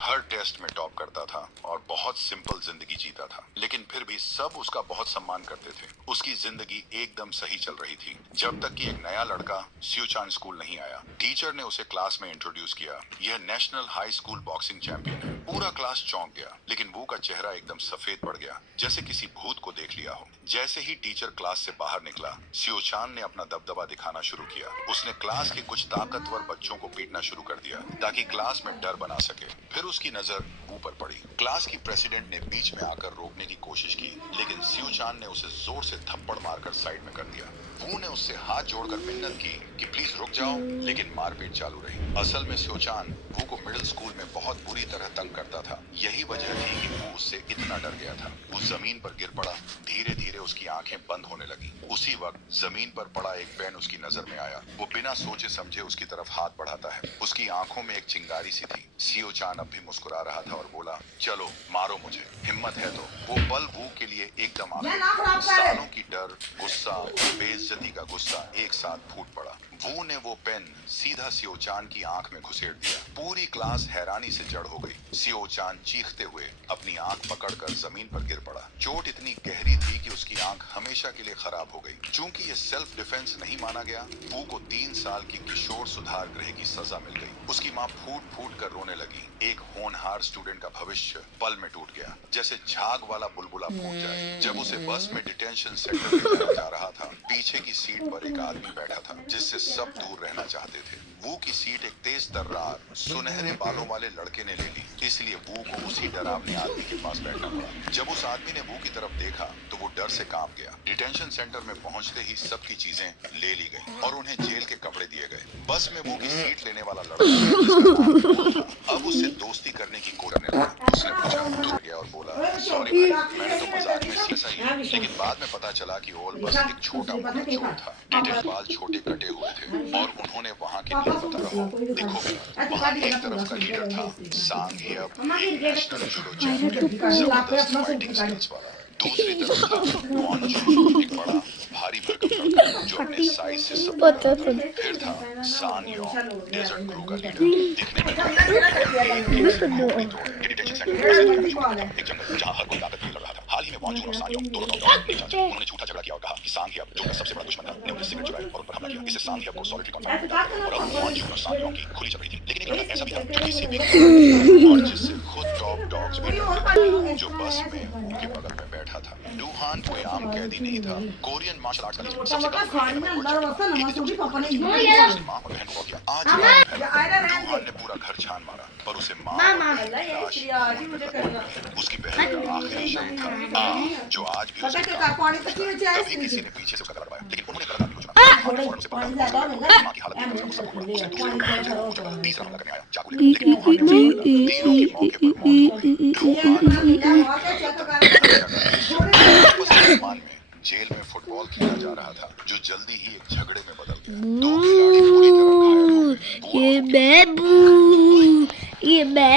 हर test में top करता था और बहुत सिंपल जिंदगी जीता था, लेकिन फिर भी सब उसका बहुत सम्मान करते थे। उसकी जिंदगी एकदम सही चल रही थी जब तक कि एक नया लड़का सियोचान स्कूल नहीं आया। टीचर ने उसे क्लास में इंट्रोड्यूस किया। यह national high school boxing champion है। पूरा क्लास चौंक गया, लेकिन वो का चेहरा एकदम सफेद पड़ गया, जैसे किसी भूत को देख लिया हो। जैसे ही टीचर क्लास से बाहर निकला, सियोचान ने अपना दबदबा दिखाना शुरू किया। उसने क्लास के कुछ ताकतवर बच्चों को पीटना शुरू कर दिया ताकि क्लास में डर बना सके। फिर उसकी नजर वू पर पड़ी। क्लास की प्रेसिडेंट ने बीच में आकर रोकने की कोशिश की, लेकिन सियोचान ने उसे जोर से थप्पड़ मारकर साइड में कर दिया। वू ने उससे हाथ जोड़कर मिन्नत की कि प्लीज रुक जाओ, लेकिन मारपीट चालू रही। असल में सियोचान वू को मिडिल स्कूल में बहुत बुरी तरह तंग करता था। यही वजह थी कि वो उससे इतना डर गया था। वो जमीन पर गिर पड़ा। धीरे धीरे उसकी आंखें बंद होने लगी। उसी वक्त जमीन पर पड़ा एक पेन उसकी नजर में आया। वो बिना सोचे समझे उसकी तरफ हाथ बढ़ाता है। उसकी आंखों में एक चिंगारी सी थी। सियोचान अब भी मुस्कुरा रहा था और बोला, चलो मारो मुझे, हिम्मत है तो। वो पल वू के लिए एकदम आखिरी। सालों की डर, गुस्सा और बेइज्जती का गुस्सा एक साथ फूट पड़ा। वू ने वो पेन सीधा सियोचान की आंख में घुसेड़ दिया। पूरी क्लास हैरानी से जड़ हो गई। सियोचान चीखते हुए अपनी आंख पकड़कर जमीन पर गिर पड़ा। चोट इतनी गहरी थी कि उसकी आंख हमेशा के लिए खराब हो गई। चूंकि ये सेल्फ डिफेंस नहीं माना गया, वू को 3 साल की किशोर सुधार गृह की सजा मिल गई। उसकी माँ फूट फूट कर रोने लगी। एक होनहार स्टूडेंट का भविष्य पल में टूट गया, जैसे झाग वाला बुलबुला फूट जाए। जब उसे बस में डिटेंशन सेंटर ले जाया जा रहा था, पीछे की सीट पर एक आदमी बैठा था जिससे सब दूर रहना चाहते थे। वू की सीट एक तेज तर्रार सुनहरे बालों वाले लड़के ने ले ली, इसलिए वू को उसी डरावने आदमी के पास बैठना पड़ा। जब उस आदमी ने वू की तरफ देखा तो वो डर से कांप गया। डिटेंशन सेंटर में पहुंचते ही सबकी चीजें ले ली गई और उन्हें जेल के कपड़े दिए गए। बस में वू की सीट लेने वाला लड़का जिसका नाम वू था, अब उससे दोस्ती करने की कोशिश करने लगा। उसने पूछा, डर गया और बोला, सॉरी भाई, मैंने तो मजाक में ऐसा ही। लेकिन बाद में पता चला कि ओल बस एक छोटा मोटा चोर था। डिटेल बाल छोटे कटे हुए थे और उन्होंने वहाँ के लिए बताया, देखो वहाँ एक तरफ का लीडर था सांगियप, नेशनल जूडो चैंपियन, जबरदस्त फाइटिंग स्किल्स वाला। दूसरी तरफ था वॉन्जू, एक बड़ा भारी भरकम लड़का जो अपने साइज से सब बड़ा था। फिर था सान योंग, डेजर्ट क्रू का लीडर, दिखने में डिटेंशन सेंटर एक जंगल जहाँ हर कोई ताकत लड़ रहा था। हाल ही में वॉन्जू और सान योंग दोनों उन्होंने झूठा झगड़ा किया और कहा कि सांगियप जो उनका सबसे बड़ा दुश्मन था ने उन्हें सिगरेट चुराई और उन पर हमला किया। इससे सांगियप को सॉलिटरी कंफाइनमेंट मिला और अब वॉन्जू और सान योंग की खुली चल रही थी। लेकिन एक लड़का ऐसा भी था जो किसी भी और जिससे खुद टॉप डॉग्स भी डरते थे, जो बस में उनके बगल में बैठा था। डूहान कोई आम कैदी नहीं था। कोरियन मार्शल आर्ट्स का लीजेंड, सबसे कम उम्र में वर्ल्ड चैंपियन। उसने मां और बहन को किया। आज डूहान ने पूरा घर छान मारा, पर उसे मां और लाश उसकी बहन का आखिरी शब्द था, जो आज भी उसके कान में गूंजता है। तभी किसी ने पीछे से उसका गला दबाया, लेकिन उन्होंने गलत आदमी को चुना। फौरन से पकड़ा, मां की हालत देखकर उसका गुस्सा फूट पड़ा। उसे दूसरे तीसरा हमला करने आया चाकू लेकर, लेकिन डूहान ने उसे पकड़ा। तीनों की मौके पर मौत हो गई। डूहान में जेल में फुटबॉल खेला जा रहा था, जो जल्दी ही एक झगड़े में बदल गया। 2 खिलाड़ी पूरी तरह घायल हो गए। ये मैं